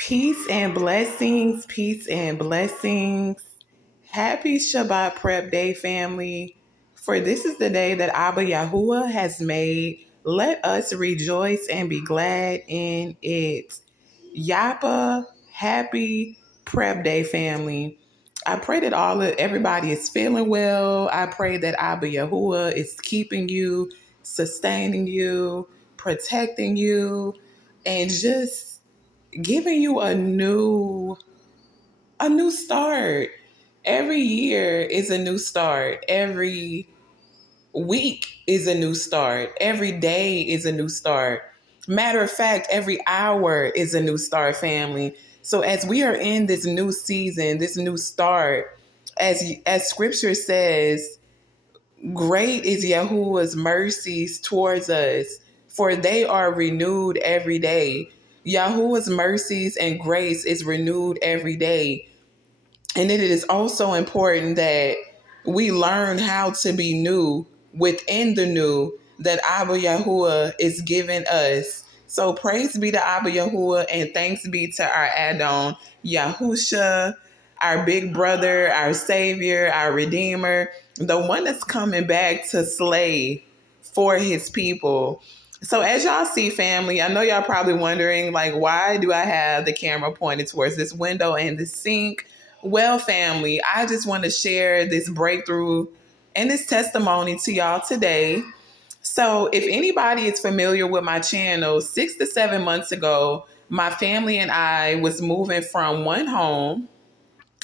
Peace and blessings, peace and blessings. Happy Shabbat Prep Day, family. For this is the day that Abba Yahuwah has made. Let us rejoice and be glad in it. Yapa, happy Prep Day, family. I pray that everybody is feeling well. I pray that Abba Yahuwah is keeping you, sustaining you, protecting you, and just giving you a new start. Every year is a new start. Every week is a new start. Every day is a new start. Matter of fact, every hour is a new start, family. So as we are in this new season, this new start, as scripture says, great is Yahuwah's mercies towards us, for they are renewed every day. Yahuwah's mercies and grace is renewed every day. And it is also important that we learn how to be new within the new that Abba Yahuwah is giving us. So praise be to Abba Yahuwah and thanks be to our Adon Yahusha, our big brother, our savior, our redeemer, the one that's coming back to slay for his people. So as y'all see, family, I know y'all probably wondering, like, why do I have the camera pointed towards this window and the sink? Well, family, I just want to share this breakthrough and this testimony to y'all today. So, if anybody is familiar with my channel, 6 to 7 months ago, my family and I was moving from one home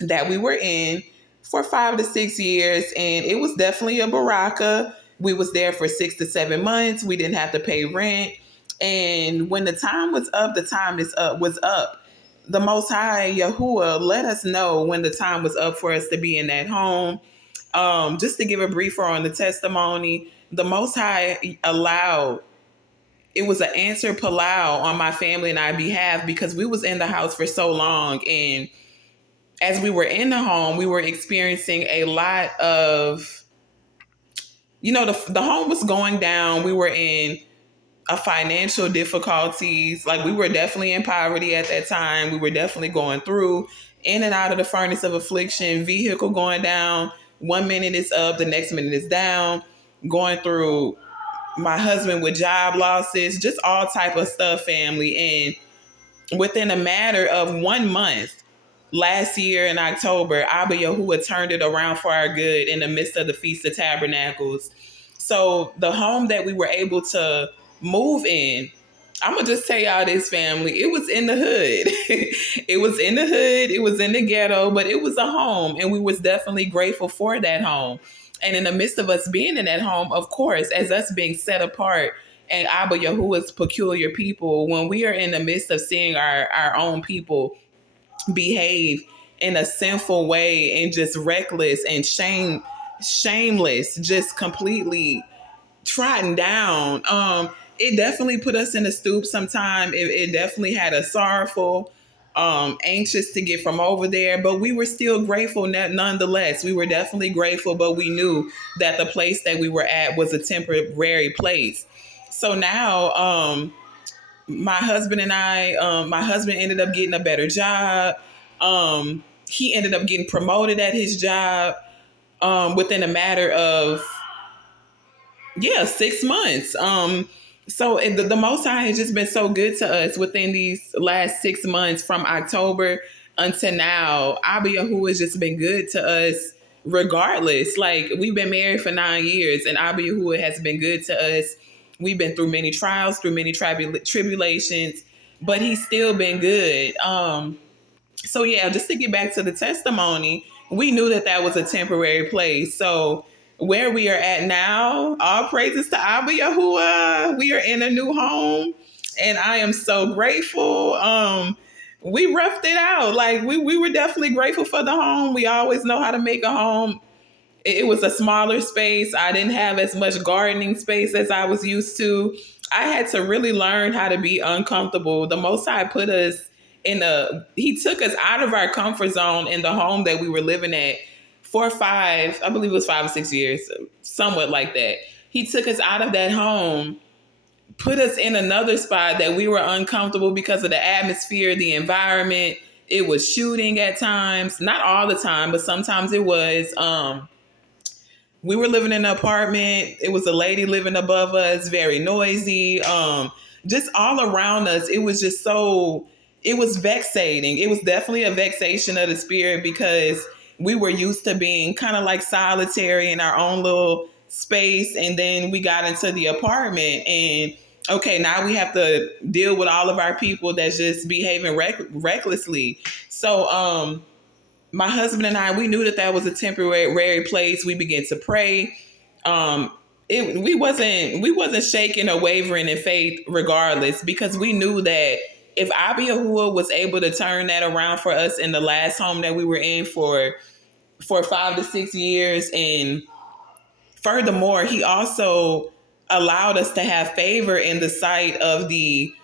that we were in for 5 to 6 years, and it was definitely a baraka. We was there for 6 to 7 months. We didn't have to pay rent, and when the time was up, the time is up was up. The Most High Yahuwah let us know when the time was up for us to be in that home. Just to give a briefer on the testimony, the Most High allowed, it was an answer palau on my family and I behalf because we was in the house for so long, and as we were in the home, we were experiencing a lot of, the home was going down. We were in a financial difficulties. Like, we were definitely in poverty at that time. We were definitely going through in and out of the furnace of affliction, vehicle going down. 1 minute it's up, the next minute it's down. Going through my husband with job losses, just all type of stuff, family. And within a matter of 1 month, last year in October, Abba Yahuwah turned it around for our good in the midst of the Feast of Tabernacles. So the home that we were able to move in, I'm going to just tell y'all this, family. It was in the hood. It was in the hood. It was in the ghetto, but it was a home. And we was definitely grateful for that home. And in the midst of us being in that home, of course, as us being set apart and Abba Yahuwah's peculiar people, when we are in the midst of seeing our own people behave in a sinful way and just reckless and shameless, just completely trodden down. It definitely put us in a stoop sometime. It definitely had us sorrowful, anxious to get from over there, but we were still grateful nonetheless. We were definitely grateful, but we knew that the place that we were at was a temporary place. So now, my husband ended up getting a better job. He ended up getting promoted at his job within a matter of 6 months. The Most High has just been so good to us within these last 6 months from October until now. Abba Yahuwah has just been good to us regardless. Like, we've been married for 9 years and Abba Yahuwah has been good to us. We've been through many trials, through many tribulations, but he's still been good. So yeah, just to get back to the testimony, we knew that that was a temporary place. So where we are at now, all praises to Abba Yahuwah. We are in a new home, and I am so grateful. We roughed it out. Like, we were definitely grateful for the home. We always know how to make a home. It was a smaller space. I didn't have as much gardening space as I was used to. I had to really learn how to be uncomfortable. The Most High put us he took us out of our comfort zone in the home that we were living at for I believe it was 5 or 6 years, somewhat like that. He took us out of that home put us in another spot that we were uncomfortable because of the atmosphere, the environment. It was shooting at times, not all the time, but sometimes it was. We were living in an apartment. It was a lady living above us, very noisy. Just all around us, it was just so. It was vexating. It was definitely a vexation of the spirit because we were used to being kind of like solitary in our own little space, and then we got into the apartment, and okay, now we have to deal with all of our people that's just behaving recklessly. So, my husband and I, we knew that that was a temporary place. We began to pray. Um, we wasn't shaking or wavering in faith, regardless, because we knew that if Abiyahuwah was able to turn that around for us in the last home that we were in for 5 to 6 years, and furthermore, he also allowed us to have favor in the sight of the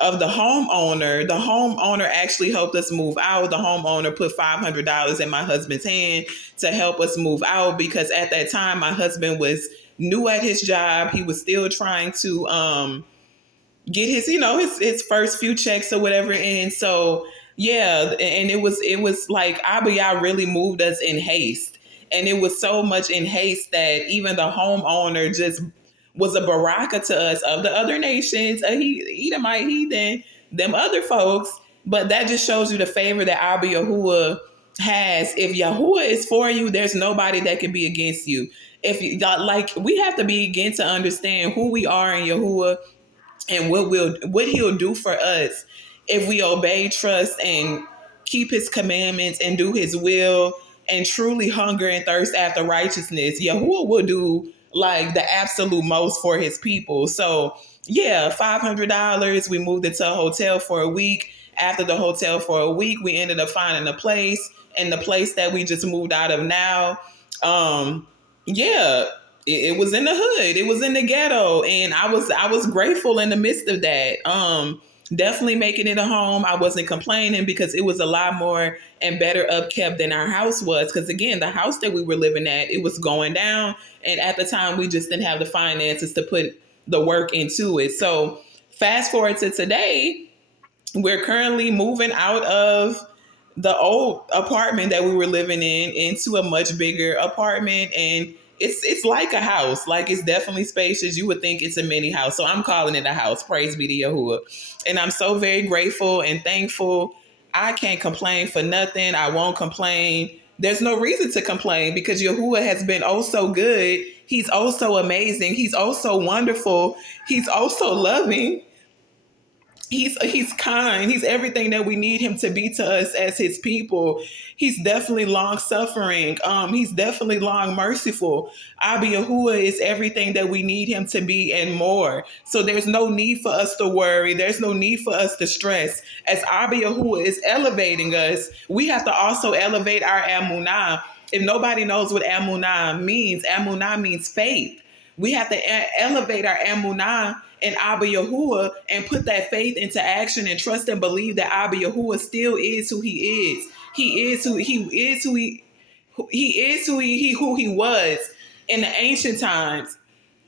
homeowner. The homeowner actually helped us move out. The homeowner put $500 in my husband's hand to help us move out because at that time my husband was new at his job. He was still trying to get his, his first few checks or whatever. And so, yeah, and it was like Abiyah really moved us in haste. And it was so much in haste that even the homeowner just was a baraka to us of the other nations, Edomite heathen, them other folks. But that just shows you the favor that Abba Yahuwah has. If Yahuwah is for you, there's nobody that can be against you. If you like, we have to begin to understand who we are in Yahuwah and what he'll do for us if we obey, trust, and keep his commandments and do his will and truly hunger and thirst after righteousness. Yahuwah will do like the absolute most for his people. So yeah, $500. We moved into a hotel for a week. After the hotel for a week, we ended up finding a place, and the place that we just moved out of now, yeah, it was in the hood. It was in the ghetto, and I was grateful in the midst of that. Definitely making it a home. I wasn't complaining because it was a lot more and better upkept than our house was. Because again, the house that we were living at, it was going down, and at the time we just didn't have the finances to put the work into it. So fast forward to today, we're currently moving out of the old apartment that we were living in into a much bigger apartment, and it's like a house. Like, it's definitely spacious. You would think it's a mini house, so I'm calling it a house. Praise be to Yahuwah. And I'm so very grateful and thankful. I can't complain for nothing. I won't complain. There's no reason to complain because Yahuwah has been oh so good. He's oh so amazing. He's oh so wonderful. He's oh so loving. He's kind. He's everything that we need him to be to us as his people. He's definitely long suffering. He's definitely long merciful. Abba Yahuwah is everything that we need him to be and more. So there's no need for us to worry. There's no need for us to stress. As Abba Yahuwah is elevating us, we have to also elevate our Amunah. If nobody knows what Amunah means faith. We have to elevate our Amunah and Abba Yahuwah and put that faith into action and trust and believe that Abba Yahuwah still is who he is. He is who he was in the ancient times,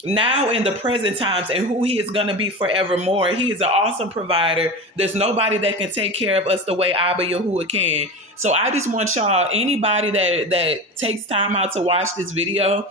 now in the present times, and who he is going to be forevermore. He is an awesome provider. There's nobody that can take care of us the way Abba Yahuwah can. So I just want y'all, anybody that takes time out to watch this video,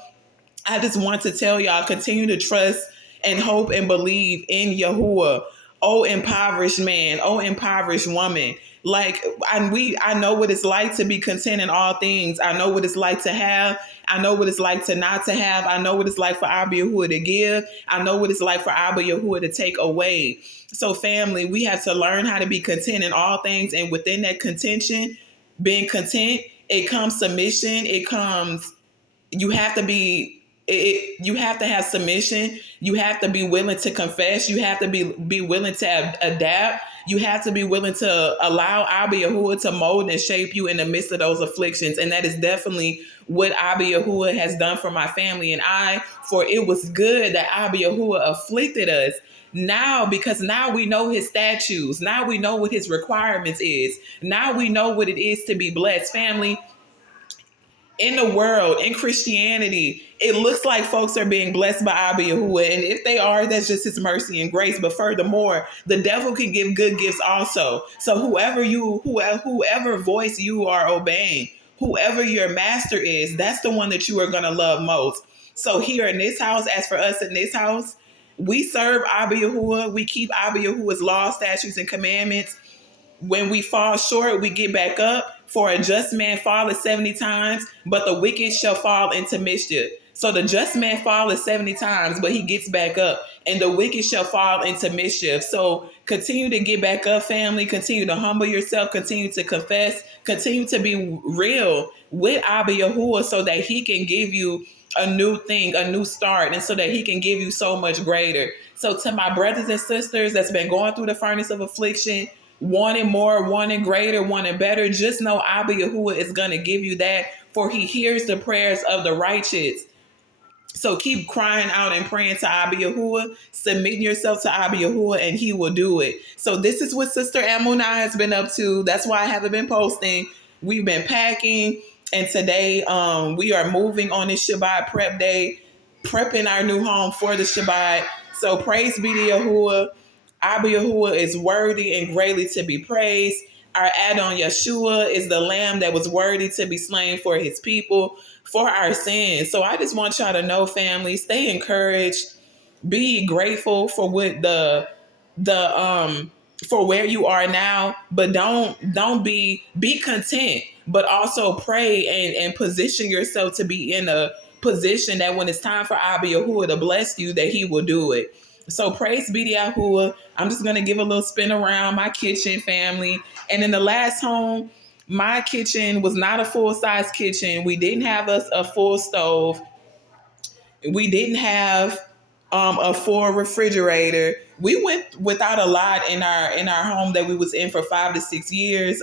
I just want to tell y'all, continue to trust and hope and believe in Yahuwah. Oh, impoverished man. Oh, impoverished woman. Like, I know what it's like to be content in all things. I know what it's like to have. I know what it's like to not to have. I know what it's like for Abba Yahuwah to give. I know what it's like for Abba Yahuwah to take away. So family, we have to learn how to be content in all things. And within that contention, being content, it comes submission. It comes, you have to be you have to have submission. You have to be willing to confess. You have to be willing to adapt. You have to be willing to allow Abba Yahuwah to mold and shape you in the midst of those afflictions. And that is definitely what Abba Yahuwah has done for my family and I. For it was good that Abba Yahuwah afflicted us. Now, because now we know his statutes. Now we know what his requirements is. Now we know what it is to be blessed. Family, in the world, in Christianity, it looks like folks are being blessed by Abba Yahuwah. And if they are, that's just his mercy and grace. But furthermore, the devil can give good gifts also. So whoever voice you are obeying, whoever your master is, that's the one that you are going to love most. So here in this house, as for us in this house, we serve Abba Yahuwah. We keep Abba Yahuwah's law, statutes, and commandments. When we fall short, we get back up. For a just man falleth 70 times, but the wicked shall fall into mischief. So the just man falleth 70 times, but he gets back up, and the wicked shall fall into mischief. So continue to get back up, family. Continue to humble yourself. Continue to confess. Continue to be real with Abba Yahuwah so that he can give you a new thing, a new start, and so that he can give you so much greater. So to my brothers and sisters that's been going through the furnace of affliction, wanting more, wanting greater, wanting better, just know Abba Yahuwah is going to give you that, for he hears the prayers of the righteous. So keep crying out and praying to Abba Yahuwah, submitting yourself to Abba Yahuwah, and he will do it. So this is what Sister Amuna has been up to. That's why I haven't been posting. We've been packing, and today we are moving on this Shabbat prep day, prepping our new home for the Shabbat. So praise be to Yahuwah. Abba Yahuwah is worthy and greatly to be praised. Our Adon Yeshua is the lamb that was worthy to be slain for his people, for our sins. So I just want y'all to know, family, stay encouraged, be grateful for what the for where you are now, but don't be content, but also pray and position yourself to be in a position that when it's time for Abba Yahuwah to bless you, that he will do it. So praise be to Yahuwah. I'm just gonna give a little spin around my kitchen, family. And in the last home, my kitchen was not a full-size kitchen. We didn't have a full stove. We didn't have a full refrigerator. We went without a lot in our home that we was in for 5 to 6 years.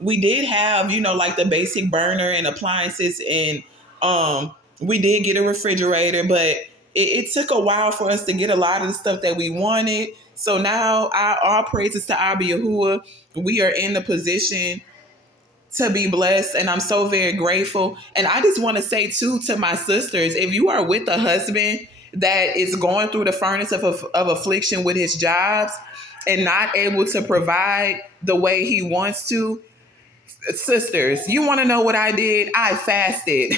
We did have, like the basic burner and appliances, and we did get a refrigerator, but it took a while for us to get a lot of the stuff that we wanted. So now all praises to Abba Yahuwah. We are in the position to be blessed, and I'm so very grateful. And I just want to say too to my sisters, if you are with a husband that is going through the furnace of affliction with his jobs and not able to provide the way he wants to, sisters, you want to know what I did? I fasted.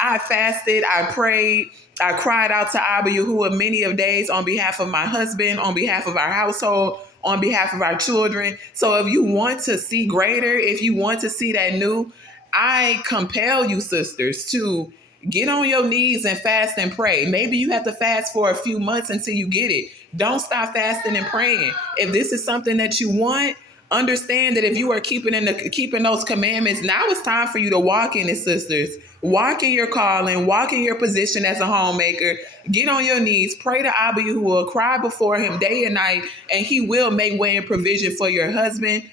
I fasted. I prayed. I cried out to Abba Yahuwah many of days on behalf of my husband, on behalf of our household, on behalf of our children. So if you want to see greater, if you want to see that new, I compel you, sisters, to get on your knees and fast and pray. Maybe you have to fast for a few months until you get it. Don't stop fasting and praying. If this is something that you want, understand that if you are keeping those commandments, now it's time for you to walk in it, sisters. Walk in your calling, walk in your position as a homemaker. Get on your knees, pray to Abba Yahuwah, cry before him day and night, and he will make way and provision for your husband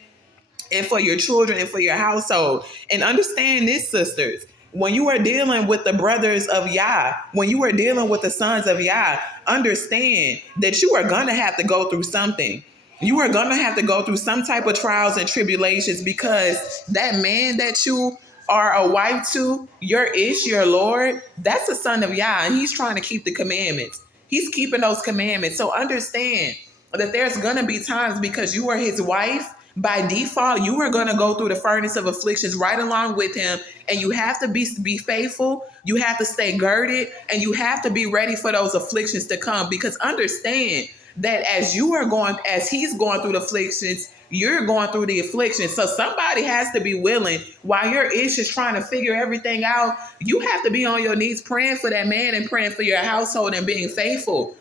and for your children and for your household. And understand this, sisters. When you are dealing with the brothers of Yah, when you are dealing with the sons of Yah, understand that you are going to have to go through something. You are going to have to go through some type of trials and tribulations, because that man that you are a wife to, your Lord, that's a son of Yah, and he's trying to keep the commandments. He's keeping those commandments. So understand that there's going to be times, because you are his wife, by default, you are going to go through the furnace of afflictions right along with him. And you have to be faithful. You have to stay girded, and you have to be ready for those afflictions to come, because understand that as he's going through the afflictions, you're going through the afflictions. So somebody has to be willing, while your ish is trying to figure everything out, you have to be on your knees praying for that man and praying for your household and being faithful.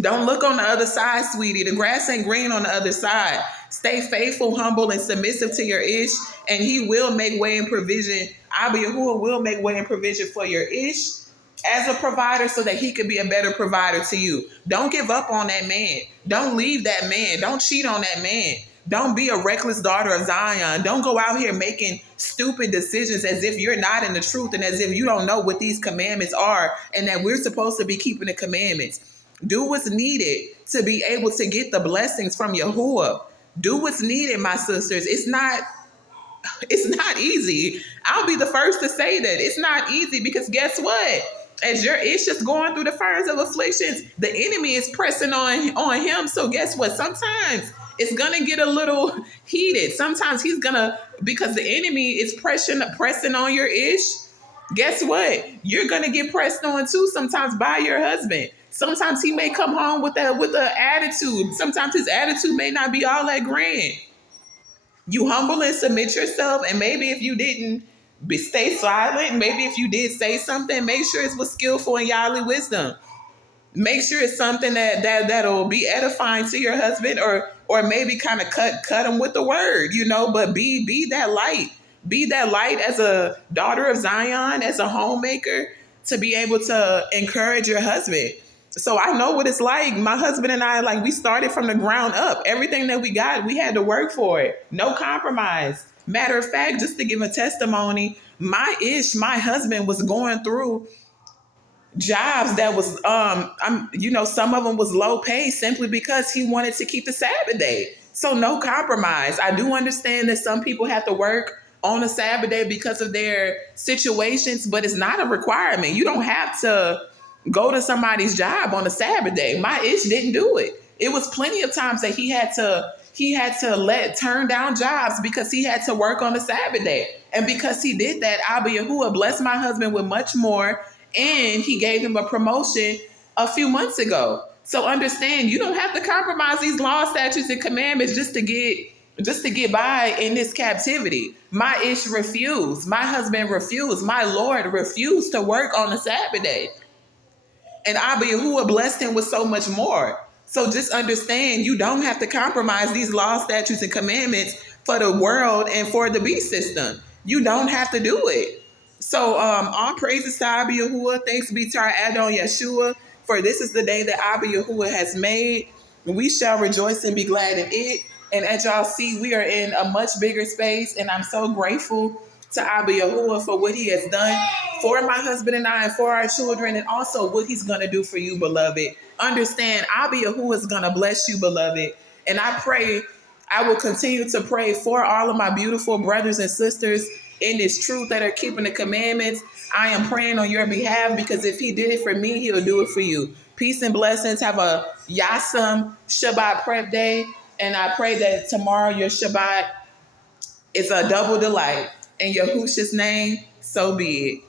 Don't look on the other side, sweetie. The grass ain't green on the other side. Stay faithful, humble, and submissive to your ish, and he will make way and provision. Abba Yahuwah will make way and provision for your ish as a provider, so that he could be a better provider to you. Don't give up on that man. Don't leave that man. Don't cheat on that man. Don't be a reckless daughter of Zion. Don't go out here making stupid decisions as if you're not in the truth, and as if you don't know what these commandments are, and that we're supposed to be keeping the commandments. Do what's needed to be able to get the blessings from Yahuwah. Do what's needed, my sisters. It's not It's not easy. I'll be the first to say that it's not easy, because guess what? As your ish is going through the fires of afflictions, the enemy is pressing on him. So guess what? Sometimes it's gonna get a little heated. Sometimes he's gonna, because the enemy is pressing on your ish. Guess what? You're gonna get pressed on too. Sometimes by your husband. Sometimes he may come home with a attitude. Sometimes his attitude may not be all that grand. You humble and submit yourself, and maybe if you didn't stay silent, maybe if you did say something, make sure it was skillful and godly wisdom. Make sure it's something that'll be edifying to your husband, or maybe kind of cut him with the word, but be that light. Be that light as a daughter of Zion, as a homemaker, to be able to encourage your husband. So I know what it's like. My husband and I, like, we started from the ground up. Everything that we got, we had to work for it. No compromise. Matter of fact, just to give a testimony, my husband was going through jobs that was some of them was low pay, simply because he wanted to keep the Sabbath day. So no compromise. I do understand that some people have to work on a Sabbath day because of their situations, but it's not a requirement. You don't have to go to somebody's job on a Sabbath day. My ish didn't do it. It was plenty of times that he had to let turn down jobs because he had to work on a Sabbath day. And because he did that, Abba Yahuwah blessed my husband with much more, and he gave him a promotion a few months ago. So understand, you don't have to compromise these laws, statutes, and commandments just to get by in this captivity. My ish refused. My husband refused. My Lord refused to work on the Sabbath day. And Abba Yahuwah blessed him with so much more. So just understand, you don't have to compromise these laws, statutes, and commandments for the world and for the beast system. You don't have to do it. So all praises to Abba Yahuwah. Thanks be to our Adon Yeshua. For this is the day that Abba Yahuwah has made. We shall rejoice and be glad in it. And as y'all see, we are in a much bigger space. And I'm so grateful to Abba Yahuwah for what he has done for my husband and I, and for our children, and also what he's going to do for you, beloved. Understand, Abba Yahuwah is going to bless you, beloved. And I will continue to pray for all of my beautiful brothers and sisters in this truth that are keeping the commandments. I am praying on your behalf, because if he did it for me, he'll do it for you. Peace and blessings. Have a Yasam Shabbat prep day. And I pray that tomorrow your Shabbat is a double delight. In Yahushua's name, so be it.